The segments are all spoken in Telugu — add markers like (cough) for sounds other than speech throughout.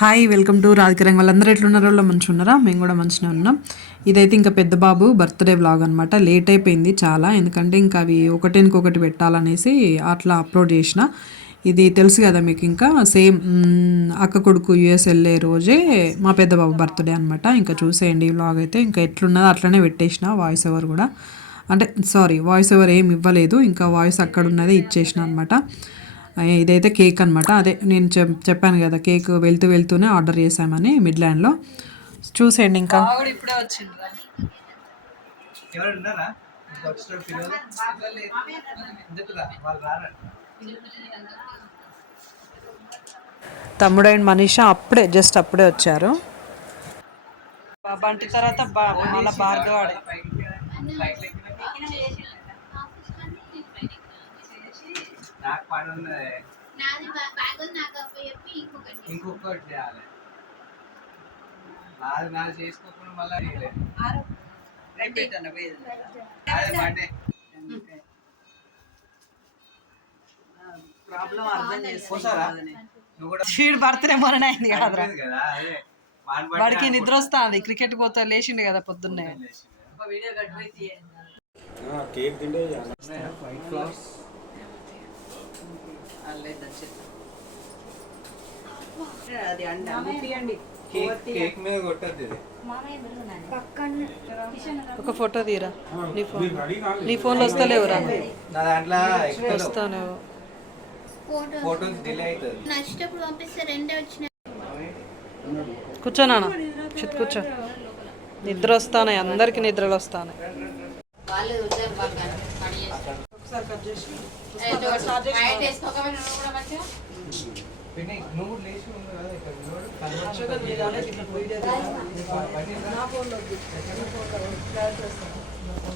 హాయ్ వెల్కమ్ టు రాధికరంగ్ వాళ్ళందరూ ఎట్లున్నారో? వాళ్ళు మంచిగా ఉన్నారా మేము కూడా మంచిగా ఉన్నాం. ఇదైతే ఇంకా పెద్ద బాబు బర్త్డే వ్లాగ్ అనమాట లేట్ అయిపోయింది చాలా. ఎందుకంటే ఇంకా అవి ఒకటికొకటి పెట్టాలనేసి అట్లా అప్లోడ్ చేసిన. ఇది తెలుసు కదా మీకు ఇంకా? సేమ్ అక్క కొడుకు యుఎస్ వెళ్ళే రోజే మా పెద్ద బాబు బర్త్డే అనమాట ఇంకా చూసేయండి ఈ వ్లాగ్ అయితే. ఇంకా ఎట్లున్నదో అట్లనే పెట్టేసిన వాయిస్ ఓవర్ కూడా. అంటే సారీ వాయిస్ ఓవర్ ఏం ఇవ్వలేదు. ఇంకా వాయిస్ అక్కడ ఉన్నదే ఇచ్చేసిన అనమాట ఇదైతే కేక్ అనమాట అదే నేను చెప్ చెప్పాను కదా కేక్ వెళ్తూ వెళ్తూనే ఆర్డర్ చేశామని మిడ్లాండ్లో. చూసేయండి ఇంకా. ఇప్పుడే వచ్చింది తమ్ముడు అండ్ మనీషా అప్పుడే జస్ట్ అప్పుడే వచ్చారు. బంటి తర్వాత బా- మళ్ళా భార్గవ్ నాకు పని ఉన్నది. నాది నాకు ఇంకొకటి ఇంకొకటి చేయాలి. నాది నాది చేసుకోకుండా మళ్ళీ చేయలేదు అదే బర్త్డే. ప్రాబ్లం అర్థం పోసారా? నువ్వు కూడా వీడు బర్త్డే మొన్న అయింది కాదురా. వాడికి నిద్ర వస్తుంది. క్రికెట్ పోతా లేచిండు కదా పొద్దున్నే. వైట్ ఫ్లవర్స్ కేక్ కేక్ మీద కొట్టద్దు ఇది. ఒక ఫోటో తీరా? నీ ఫోన్. నీ ఫోన్లో వస్తలేవురా నా దాంట్లో ఎక్కువ వస్తానేవో ఫోటో ఫోటోస్. డిలే అవుతుంది. నచ్చేటప్పుడు పంపిస్తే రెండే వచ్చినాయి. కూర్చో నాన్న. చిత్ కూర్చో. నిద్ర వస్తానే అందరికి నిద్రలు ఒకసారి కట్ చేసి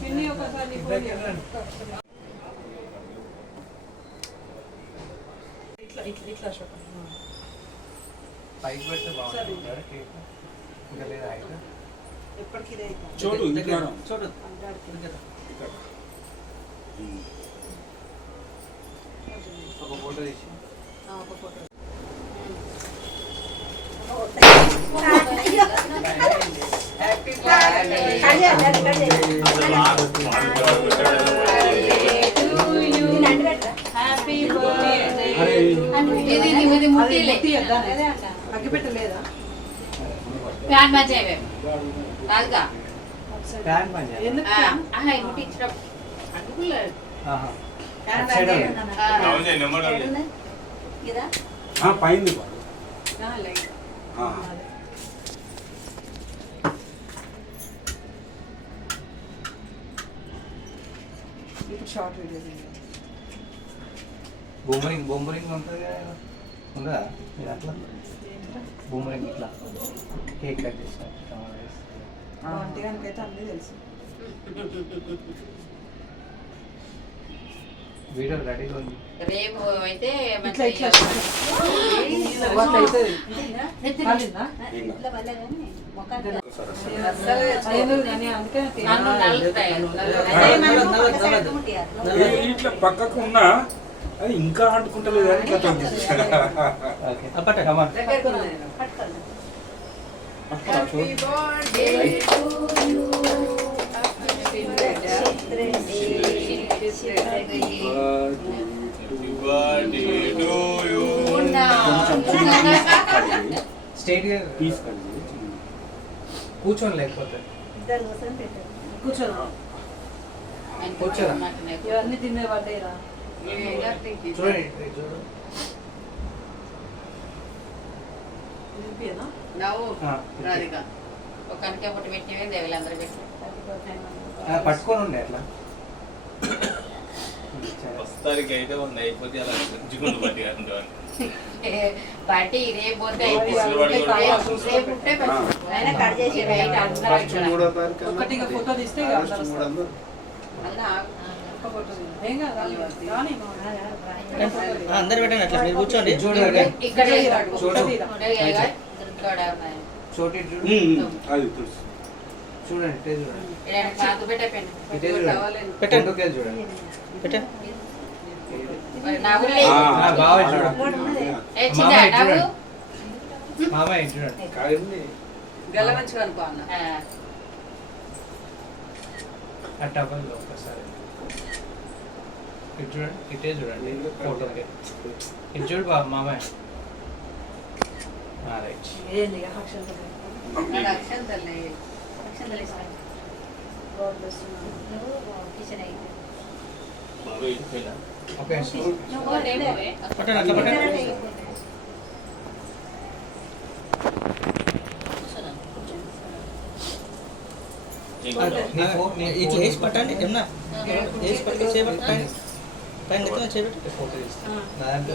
పిన్ని ఒకసారి ఇట్లా ఇట్లా ఇట్లా పైకి పెడితే బాగుంటుంది. ఇంకా లేదా అయితే? ఎప్పటికీ చూడు చూడు ఒక ఫోటో తీసి ఆహా. అటు సైడ్ ఉంది. ఆ, పైంది బాబు. ఆ. ఇప్పుడు షార్ట్ వీడియో బొమ్మరింగ్ బొమ్మరింగ్ ఉంటుంది కదా ఉందా మీరు అట్లా బొమ్మరింగ్ ఇట్లా కేక్ కట్ చేస్తాం అయితే అన్నీ తెలుసు వీడియో రెడీగా ఉంది. రేపు అయితే ఇట్లా ఇట్లా పక్కకు ఉన్నా అది ఇంకా అంటుకుంటలేదు అని ఇట్లా. స్టేట్. కూర్చొని లేకపోతే? కూర్చోరా కూర్చోరా. ఇవన్నీ పడ్డాయిరా చూడండి? నవ్వు రాధిక. ఒక కనకే పొట్టు దేవులందరూ పెట్టి పట్టుకొని ఉండే అట్లా. ప్రస్తుతానికి అయితే ఉంది అయిపోతే అలా గుంజుకుంటూ పట్టి. అందరూ ఫోటో తీస్తే పెట్టండి అట్లా మీరు కూర్చోండి. చూడండి ఇక్కడ చూడు. ఇక్కడ ఉన్నాయి. చూడండి ఇటే చూడండి. ఈడ కాకు పెట్టే పెన్. ఇటే చూడండి. పెట్టండి. ముందుకెళ్ళి చూడండి పెట్టే. మరి నవ్వులే. ఆ, ఆ, బాగా చూడు. ఏ చిన్న మామ ఇటు నవ్వు చూడండి. మామయ్య ఇటు చూడండి కాదండి గెలవంచుగా అనుకో అన్న. ఆ. టవల్లో ఒకసారి ఇటు చూడండి ఇటే చూడండి. ఫోటోకి. ఇటు చూడు బాబు మామయ్య రైట్. ఏంది అక్షంతలు? అక్షంతలే ఇట్లా ఫోన్ వేసి పట్టండి ఏమన్నా వేసి పట్టి చేయబట్టి పైన ఎత్తున ఫోటో దాంట్లో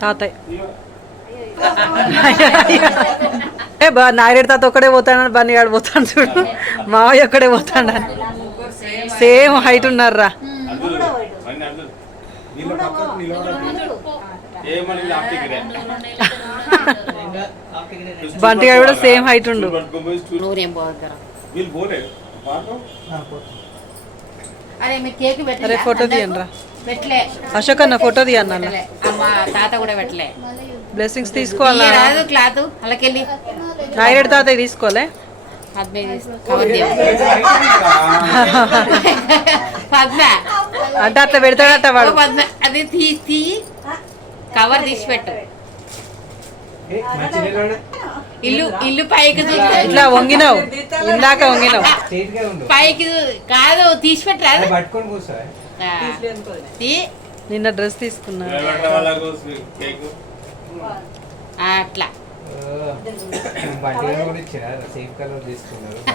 తాతయ్య. ఏ బా నాయుడు తాత ఒక్కడే పోతాడని బన్నీ ఆడు పోతాడు చూడు. మావయ్య ఒక్కడే పోతాడని. సేమ్ హైట్ ఉన్నారా అర్జున్ మళ్ళీ అర్జున్ వీళ్ళ పక్కకు నిలబడాలి ఏమని ఆప్టిక్ ఇంకా ఆఫ్రికన్ బంటి గారు కూడా సేమ్ హైట్ ఉండు నూరేం పోతారా వీళ్ళు పోలే పాటు ఆ, ఫోటో. అరే మీరు కేక్ అరే పెట్టలే ఫోటో తీయండి రా పెట్టలే. అశోక్ అన్న ఫోటో తీయన్న. అమ్మ తాత కూడా పెట్టలే. బ్లెస్సింగ్స్ తీసుకోవాలా? రాదు క్లాత్ అలాకెళ్ళి. నాయుడు తాతయ్య తీసుకోలే? అంటే అట్లా పెడతాడట వాడు. అది తీ తీ. కవర్ తీసి పెట్టు. ఇల్లు ఇల్లు పైకి ఇట్లా వంగినావు. ఇందాక వంగినావు. పైకి కాదు తీసి పెట్టరాదు నిన్న డ్రెస్ తీసుకున్నా. అట్లా. (laughs)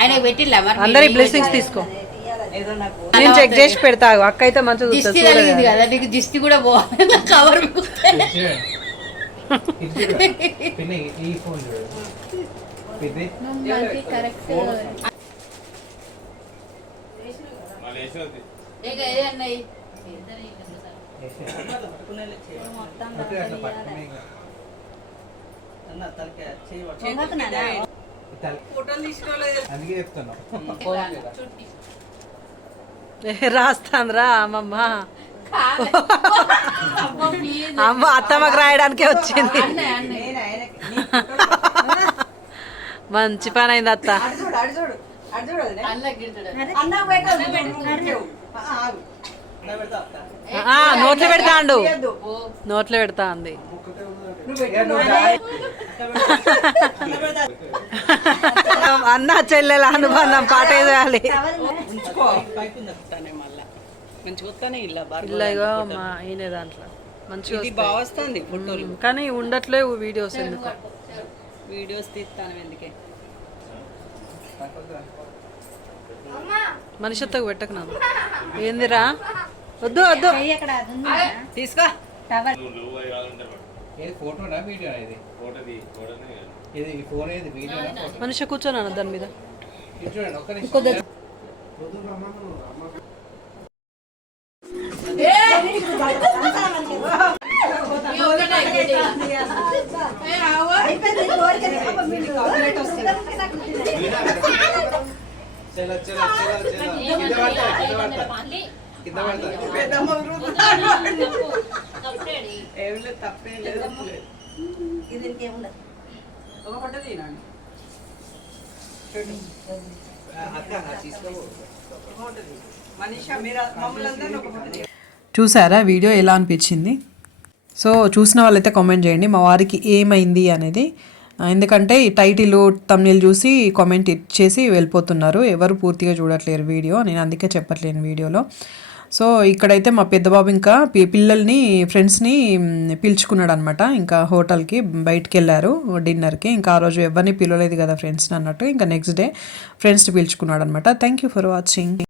ఆయన పెట్టిల్లా అందరి బ్లెస్సింగ్స్ తీసుకో. ఏదో నాకు నేను చెక్ చేసి పెడతా అక్క అయితే మంచిగా దిష్టి తగిలింది. కదా నీకు దిష్టి కూడా పోవాలి కవర్ ఫోటోలు తీసుకోలేదు. అందుకే చెప్తున్నా. రాస్తాంద్రా అమ్మమ్మ. అమ్మ అత్తమ్మకు రాయడానికే వచ్చింది. మంచి పని అయింది అత్త. పెడతా ఆ, నోట్లో పెడతాండు. నోట్లో పెడతా అంది అన్న చెల్లెల అనుబంధం పాట వేయాలి ఉంచుకో పైకి ఉంది అక్క. మళ్ళా మంచిగా వస్తానే ఇలా ఇగో మా దాంట్లో. మంచిగా వస్తాయి. బాగా వస్తుంది ఫోటోలు. ఉమ్, కానీ ఉండట్లేవు వీడియోస్ ఎందుకు. వీడియోస్ తీస్తాను ఎందుకే? మనిషితో పెట్టకు నాన్న. ఏందిరా? వద్దు వద్దు. తీసుకో. ఏది ఫోటోనా ఇది? ఇది ఈ ఫోన్ ఏది వీడియోనా ఫోటో? మనిషి కూర్చోను దాని మీద? ఇటు చూడండి ఒక్క నిమిషం కింద పడతా కింద పడతా కింద పడతా పెద్దమ్మ ఏం లేదు తప్పేం లేదు ఇది ఇంకేముండదు ఒక మనీషా మీరు మమ్మల్ని అందరినీ ఒక ఫోటో చూసారా? వీడియో ఎలా అనిపించింది? సో చూసిన వాళ్ళైతే కామెంట్ చేయండి. మా వారికి ఏమైంది అనేది. ఎందుకంటే టైటిల్ తమిళ్ చూసి కామెంట్ ఇచ్చేసి వెళ్ళిపోతున్నారు. ఎవరు పూర్తిగా చూడట్లేరు వీడియో. నేను అందుకే చెప్పట్లేను వీడియోలో. సో ఇక్కడైతే మా పెద్దబాబు ఇంకా పిల్లల్ని ఫ్రెండ్స్ని పిలుచుకున్నాడు అనమాట ఇంకా హోటల్కి బయటికి వెళ్ళారు డిన్నర్కి. ఇంకా ఆ రోజు ఎవరిని పిలవలేదు కదా ఫ్రెండ్స్ని అన్నట్టు. ఇంకా నెక్స్ట్ డే ఫ్రెండ్స్ని పిలుచుకున్నాడు అనమాట థ్యాంక్ యూ ఫర్ వాచింగ్